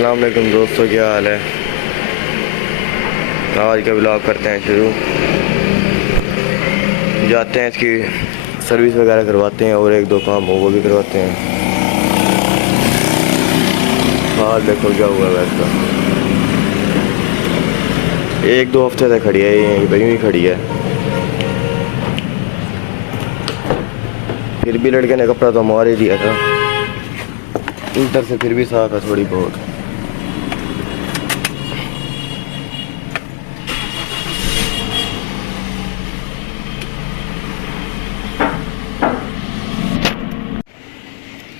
अस्सलाम वालेकुम दोस्तों, क्या हाल है। आज का ब्लॉग करते हैं शुरू। जाते हैं, इसकी सर्विस वगैरह करवाते हैं और एक दो काम हो वो भी करवाते हैं। हाल देखो क्या हुआ है इसका। एक दो हफ्ते से खड़ी है, ये वहीं खड़ी है। फिर भी लड़के ने कपड़ा तो मार ही दिया था, इधर से फिर भी साफ है थोड़ी बहुत।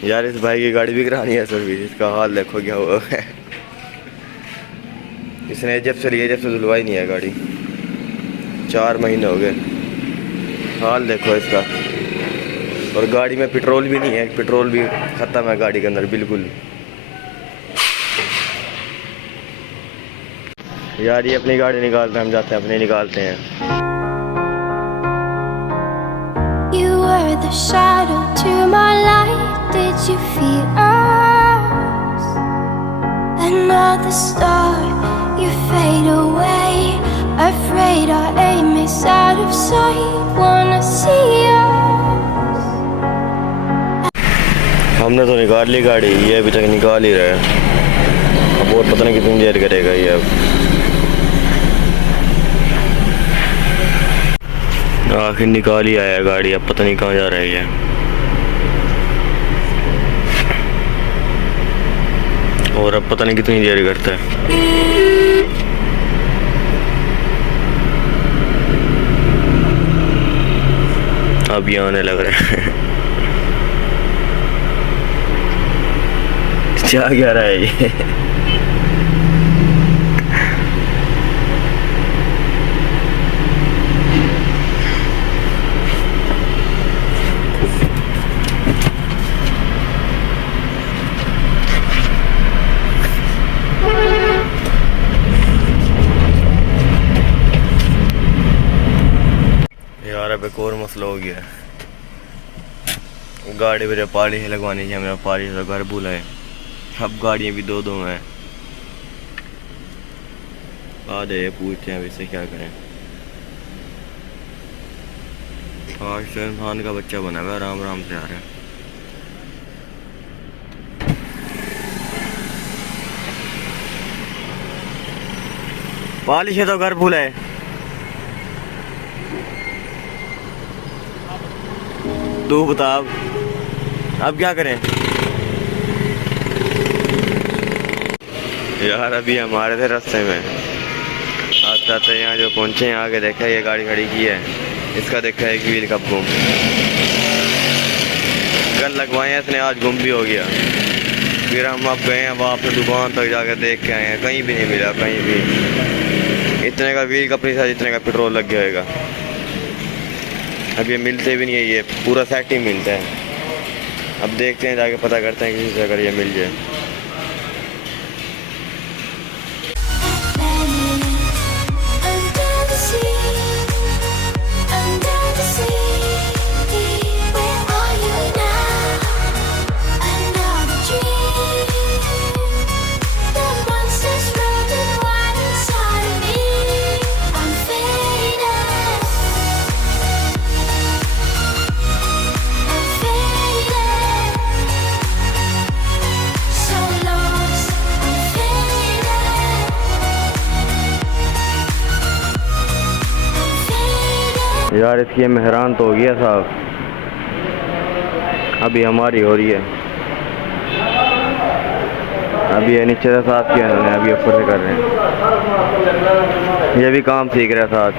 यार इस भाई की गाड़ी भी करानी है सर्विस, इसका हाल देखो क्या हुआ है। इसने जब से लिए जब से धुलवाई नहीं है गाड़ी, 4 महीने हो गए। हाल देखो इसका। और गाड़ी में पेट्रोल भी नहीं है, पेट्रोल भी ख़त्म है गाड़ी के अंदर बिल्कुल। यार ये अपनी गाड़ी निकालते हैं, हम जाते हैं अपनी निकालते हैं। You were the shadow to my light. Did you feel us? Another star, you fade away. Afraid our aim is out of sight. Wanna see us? हमने तो निकाल ली गाड़ी, ये अभी तक निकाल ही रहा है। अब और पता नहीं कितनी देर करेगा ये। अब आखिर निकाल ही आया गाड़ी, अब पता नहीं कहाँ जा रहा है ये। और अब पता नहीं कितनी देर करता है। अब ये आने लग रहा है। क्या कह रहा है ये। यार अब एक और मसला हो गया है। गाड़ी मेरे पाली लगवानी चाहिए, मेरा पाली से घर भूला है। अब गाड़ियाँ भी दो हैं। आधे पूछते हैं इससे क्या करें। आज तो इंसान का बच्चा बना हुआ, आराम आराम से आ रहा है। पालिश है तो घर भूला है। तू बता अब क्या करें। यार अभी हमारे थे रास्ते में आते आते यहाँ जो पहुँचे हैं, आगे देखा ये गाड़ी खड़ी की है, इसका देखा है कि व्हील कब गुम। कल लगवाए हैं इसने, आज गुम भी हो गया। फिर हम अब गए हैं वहाँ पे दुकान तक जाकर देख के आए हैं, कहीं भी नहीं मिला कहीं भी। इतने का व्हील कपड़ी था जितने का पेट्रोल लग गया होगा। अब ये मिलते भी नहीं है, ये पूरा सेट ही मिलता है। अब देखते हैं, जाके पता करते हैं किसी से अगर ये मिल जाए। यार इसकी मेहरान तो हो गया साहब, अभी हमारी हो रही है। अभी ये नीचे से साफ किया उन्होंने, अभी ऊपर से कर रहे हैं। ये भी काम सीख रहा है साथ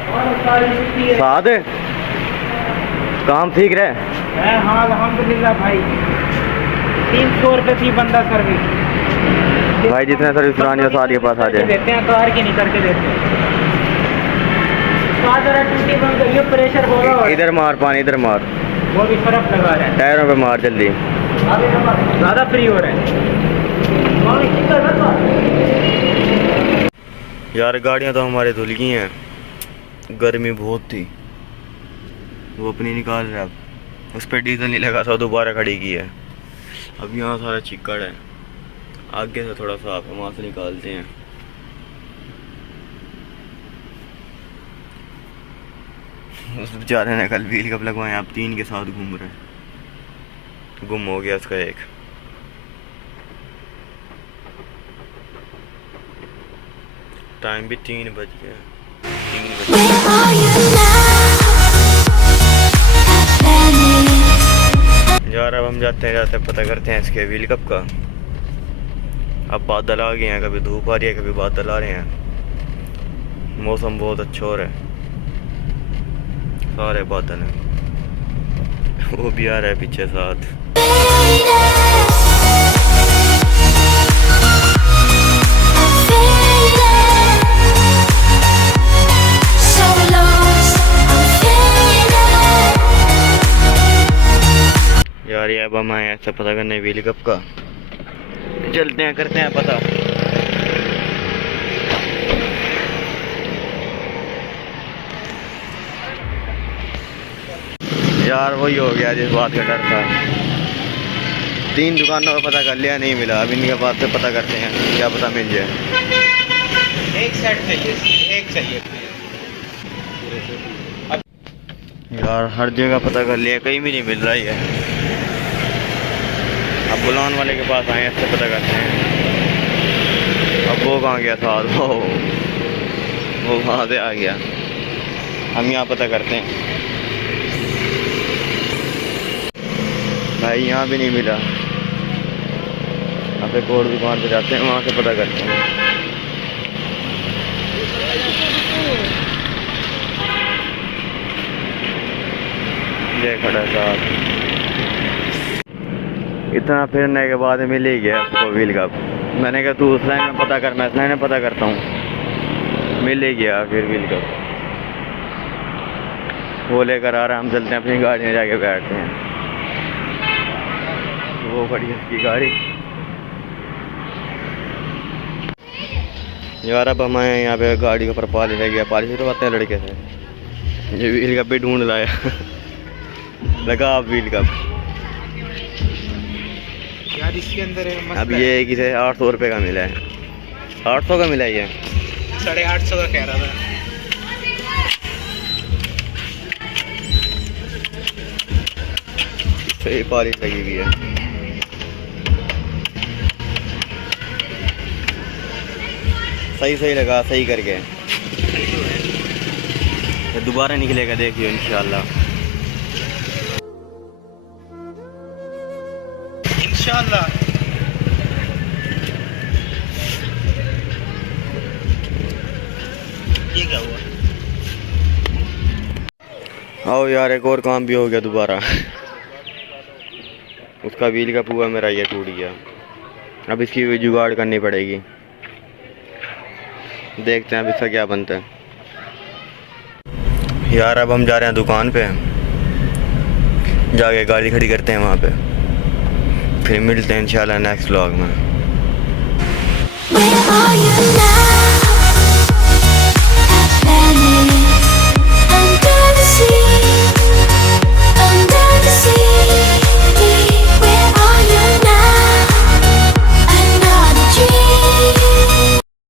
काम सीख रहा है। हाँ अल्हम्दुलिल्लाह भाई, 300 रुपये थी बंदा सर्विस। भाई जितने सर्विस करानी हो साथ के पास आ जाए। देते हैं तो हर की नहीं करके देते हैं। प्रेशर बोलो, इधर मार पानी, इधर मार। वो भी बर्फ लगा रहा है, टायरों पे मार जल्दी। ज़्यादा फ्री हो रहा है। यार गाड़ियाँ तो हमारे धुल गई हैं, गर्मी बहुत थी। वो अपनी निकाल रहा है, अब उस पर डीजल नहीं लगा था, दोबारा खड़ी की है। अब यहाँ सारा चिक्कड़ है, आगे से थोड़ा साफ है, वहाँ से निकालते हैं। उस बेचारे ने कल व्हील कप लगवाए, आप 3 के साथ घूम रहे हैं। गुम हो गया उसका एक। टाइम भी 3 बज गया। 3 बज Where गया। are you now? यार अब हम जाते पता करते हैं इसके व्हील कप का। अब बादल आ गए हैं, कभी धूप आ रही है, कभी बादल आ रहे हैं। मौसम बहुत अच्छा हो रहा है, सारे बादल हैं। वो भी आ रहा है पीछे साथ। So lost, I'm faded. यार ये अब हम आए हैं ऐसा पता करने व्हील कप का। चलते हैं, करते हैं पता। यार वही हो गया जिस बात का डर था। 3 दुकानों पर पता कर लिया, नहीं मिला। अब इनके पास से पता करते हैं, क्या पता मिल जाए। एक सेट चाहिए, एक चाहिए। यार हर जगह पता कर लिया, कहीं भी नहीं मिल रहा है। अब बुलान वाले के पास आए, इससे पता करते हैं। अब वो कहाँ गया था? वो वहाँ से आ गया। हम यहाँ पता करते हैं। भाई यहाँ भी नहीं मिला। अब एक और दुकान पे जाते हैं, वहाँ से पता करते हैं। ये खड़ा साहब। इतना फिरने के बाद मिल ही गया उसको व्हील कप। मैंने कहा तू उस लाइन में पता कर, मैं इस लाइन में पता करता हूँ। मिल ही गया फिर व्हील कप। वो लेकर आ रहा, हम चलते हैं अपनी गाड़ी में, जाके बैठते हैं। वो खड़ी है उसकी गाड़ी। यार अब हम आए यहाँ पे, गाड़ी के ऊपर पॉलिश रह गया। पॉलिश करवाते हैं लड़के से। ये व्हील कप भी ढूंढ लाया। लगा आप व्हील कप। यार इसके अंदर अब ये किसे 800 रुपये का मिला है। 800 का मिला है ये। 850 का कह रहा था। सही पॉलिश लगी हुई है। सही लगा, सही करके। ये दोबारा निकलेगा, देखियो इंशाल्लाह। इंशाल्लाह। ये क्या हुआ? आओ यार, एक और काम भी हो गया दोबारा। उसका व्हील कप हुआ, मेरा ये टूट गया। अब इसकी भी जुगाड़ करनी पड़ेगी। देखते हैं अब इसका क्या बनता है। यार अब हम जा रहे हैं दुकान पे, जाके गाड़ी खड़ी करते हैं वहाँ पे। फिर मिलते हैं इंशाल्लाह नेक्स्ट व्लॉग में। Where are you now?